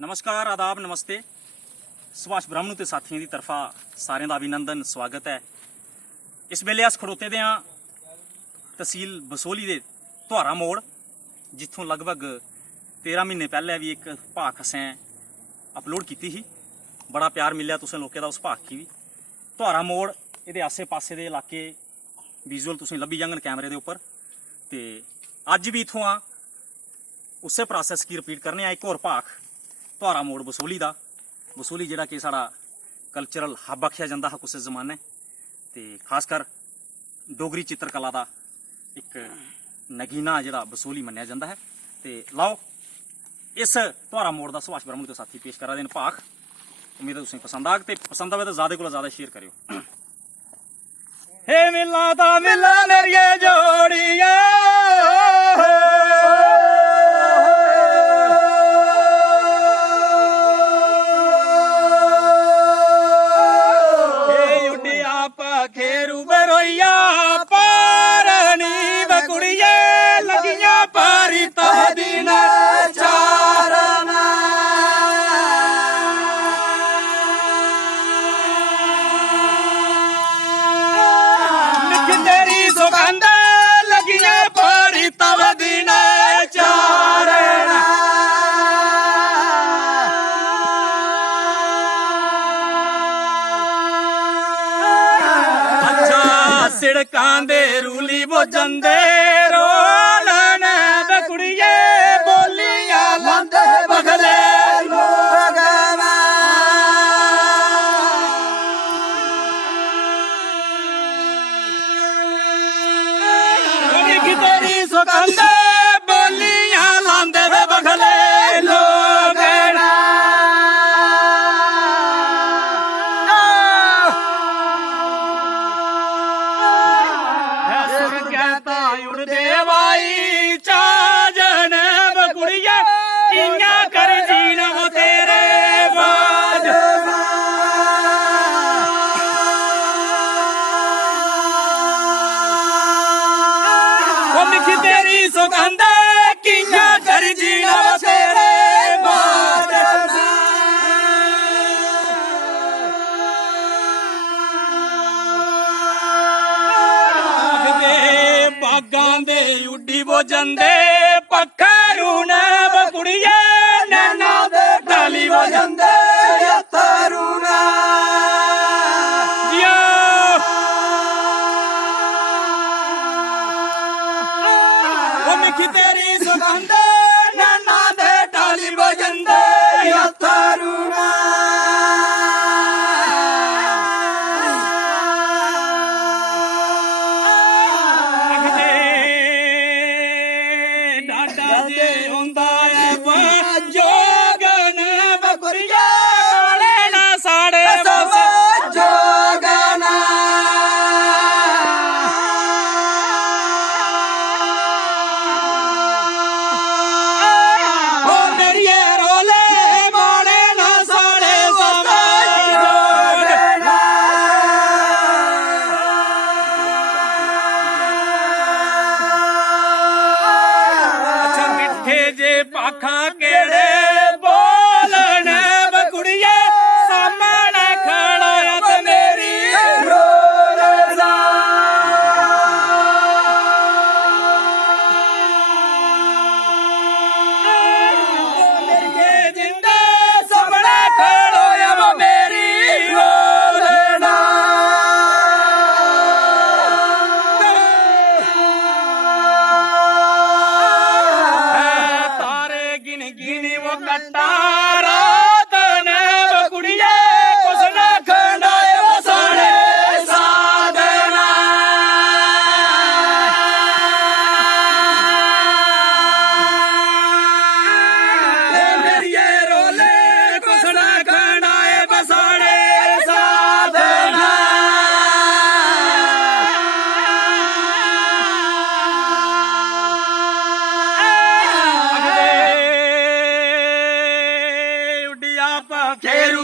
नमस्कार, आदाब, नमस्ते। सुभाष ब्राह्मणु ते साथियों की तरफा सारें दा अभिनंदन स्वागत है। इस वेले अस खड़ोते दे हां तहसील बसोली दे तुहारा मोड़, जिथों लगभग 13 महीने पहले भी एक भाख असें अपलोड की ही। बड़ा प्यार मिलिया तुसें लोकें दा उस भाख की भी। तुहारा मोड़ इहदे आसे पासे दे इलाके विजुअल तुसें लब्भी जाङन कैमरे दे उप्पर। ते अज्ज भी इत्थों उस्सै प्रोसैस की रिपीट करने एक होर भाख तुहारा मोड़ बसोली दा। बसोली जेह्ड़ा कि साढ़ा कल्चरल हब आखेआ जंदा हा कुसै जमाने, ते खासकर डोगरी चित्रकला दा एक नगीना जेह्ड़ा बसोली मन्नेआ जंदा है। ते लाओ इस तुहारा मोड़ दा सुभाष ब्राह्मणु ते साथी पेश करा दे न भाख। उम्मीद है तुसें पसंद आग, ते पसंद आवे तो ज़्यादा कोला ज़्यादा शेयर करियो। हे मिला दा मिला मेरिये जोड़िया, खेरू बरोइया पारनी बकुड़िया लगिया पारी तहदीन चारना। लिख तेरी सुगंध लगिया पारी तहदीन चारना। सिड़कां दे रूली वो जंदे रोलन बकुड़िए बोलियां लांदे बगले लोग। तेरी सुगंध बोलियां लांदे बगले लोग। देवाई चाजन बकुड़िया इन्या कर जीना तेरे बाद। वो लिखी तेरी सुगंध किन्या कर जीना तेरे बाद। बागां दे उड्डी वो जंदे पक्खरू न बकुड़िए नैना दे डाली वो जंदे अत्तरू न। वो मिठी तेरी सुगंध नैना दे डाली वो जंदे अत्तरू न। जोगन बकुड़िया ना साड़े जोगना। ओ मेरिये रोले मोड़े ना साड़े जोगना। अच्छा मिठे जे पाखा केड़े बोलन बकुड़िए सामने खड़ा ते मेरी रोलदा। मेरे जिंदे सामने खड़ा वो मेरी रोलदा। तारे गिन गिन वो कटारा तने बकुड़िए कुछ न खंडाए वो साढ़े साधना। मेरिये रोले कुछ न खंडाए वो साढ़े साधना। खेरू